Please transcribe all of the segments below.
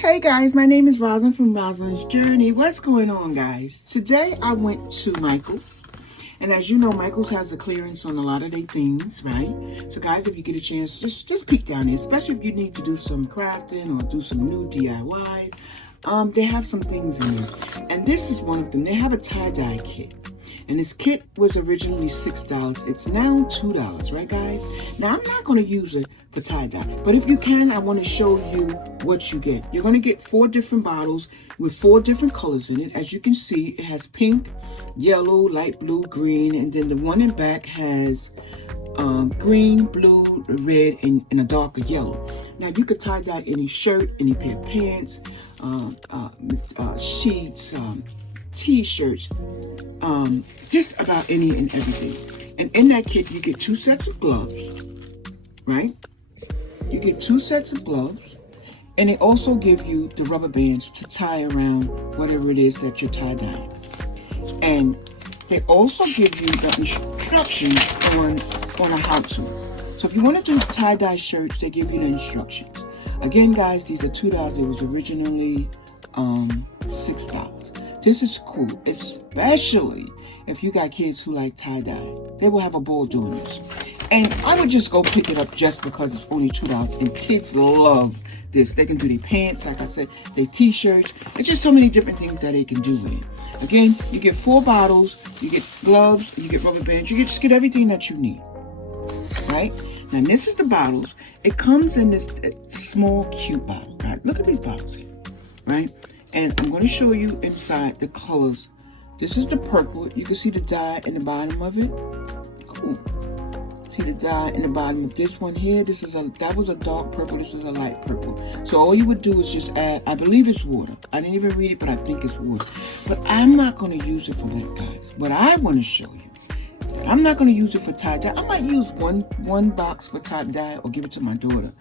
Hey guys, my name is Roslyn from Roslyn's Journey. What's going on, guys? Today I went to Michael's, and as you know, Michael's has a clearance on a lot of their things, right? So guys, if you get a chance, just peek down there, especially if you need to do some crafting or do some new DIYs. They have some things in there, and this is one of them. They have a tie-dye kit. And this kit was originally $6. It's now $2, right guys? Now I'm not going to use it for tie-dye, but if you can, I want to show you what you get. You're going to get 4 different bottles with 4 different colors in it. As you can see, it has pink, yellow, light blue, green, and then the one in back has green, blue, red, and a darker yellow. Now you could tie-dye any shirt, any pair of pants, sheets, t-shirts, just about any and everything. And in that kit, you get 2 sets of gloves, right? You get 2 sets of gloves, and they also give you the rubber bands to tie around whatever it is that you're tie-dyeing. And they also give you the instructions on a how-to. So if you want to do tie-dye shirts, they give you the instructions. Again, guys, these are $2. It was originally $6. This is cool, especially if you got kids who like tie-dye. They will have a ball doing this. And I would just go pick it up just because it's only $2. And kids love this. They can do their pants, like I said, their t-shirts. There's just so many different things that they can do with it. Again, you get 4 bottles, you get gloves, you get rubber bands, you just get everything that you need, right? Now this is the bottles. It comes in this small, cute bottle, right? Look at these bottles here, right? And I'm going to show you inside the colors. This is the purple. You can see the dye in the bottom of it. Cool. See the dye in the bottom of this one here. That was a dark purple. This is a light purple. So all you would do is just add, I believe it's water. I didn't even read it, but I think it's water. But I'm not going to use it for that, guys. What I want to show you is that I'm not going to use it for tie-dye. I might use one box for tie-dye or give it to my daughter.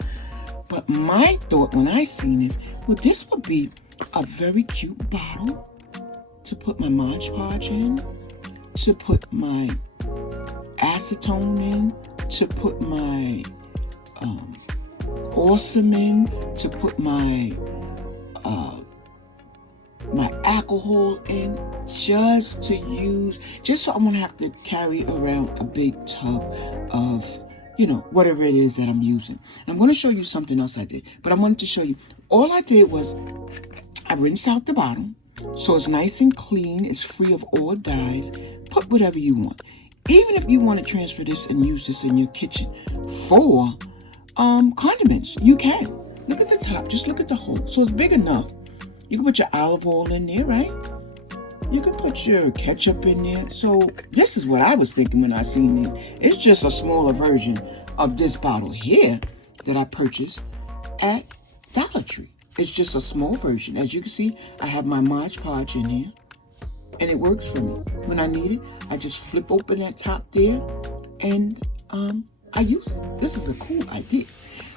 But my thought when I seen this, well, this would be a very cute bottle to put my Mod Podge in, to put my acetone in, to put my Awesome in, to put my my alcohol in, just to use, just so I won't have to carry around a big tub of, you know, whatever it is that I'm using. I'm going to show you something else I did, but I wanted to show you, all I did was I rinsed out the bottle, so it's nice and clean, it's free of all dyes. Put whatever you want. Even if you want to transfer this and use this in your kitchen for condiments, you can. Look at the top, just look at the hole. So it's big enough. You can put your olive oil in there, right? You can put your ketchup in there. So this is what I was thinking when I seen these. It's just a smaller version of this bottle here that I purchased at Dollar Tree. It's just a small version. As you can see, I have my Mod Podge in here, and it works for me. When I need it, I just flip open that top there, and I use it. This is a cool idea.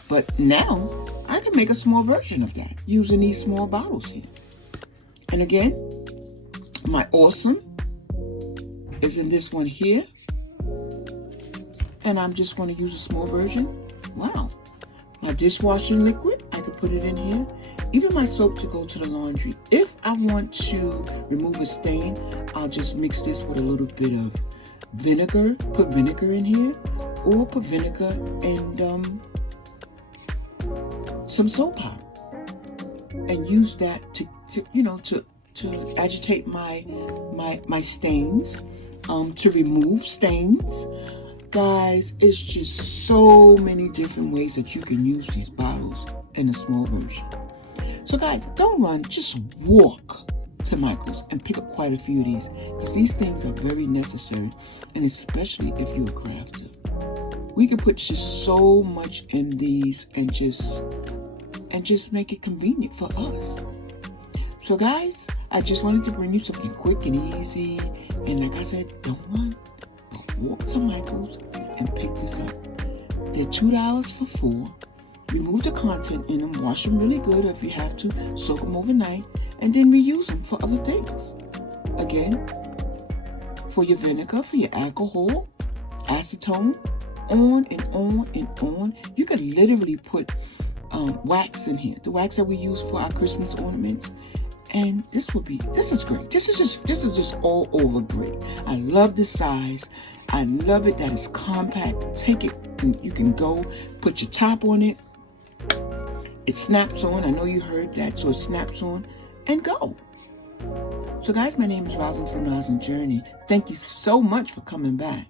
But now, I can make a small version of that using these small bottles here. And again, my Awesome is in this one here. And I'm just going to use a small version. Wow. My dishwashing liquid, I can put it in here. Even my soap to go to the laundry. If I want to remove a stain, I'll just mix this with a little bit of vinegar. Put vinegar in here. Or put vinegar and some soap powder. And use that to agitate my stains. To remove stains. Guys, it's just so many different ways that you can use these bottles in a small version. So guys, don't run, just walk to Michael's and pick up quite a few of these, because these things are very necessary, and especially if you're a crafter. We can put just so much in these and just make it convenient for us. So guys, I just wanted to bring you something quick and easy, and like I said, don't run. Walk to Michael's and pick this up. They're $2 for 4. Remove the content in them, wash them really good if you have to, soak them overnight, and then reuse them for other things. Again, for your vinegar, for your alcohol, acetone, on and on and on. You could literally put wax in here, the wax that we use for our Christmas ornaments. And this is great. This is just all over great. I love the size. I love it that it's compact. Take it, and you can go put your top on it. It snaps on. I know you heard that. So it snaps on and go. So guys, my name is Rosalind from Rosalind Journey. Thank you so much for coming back.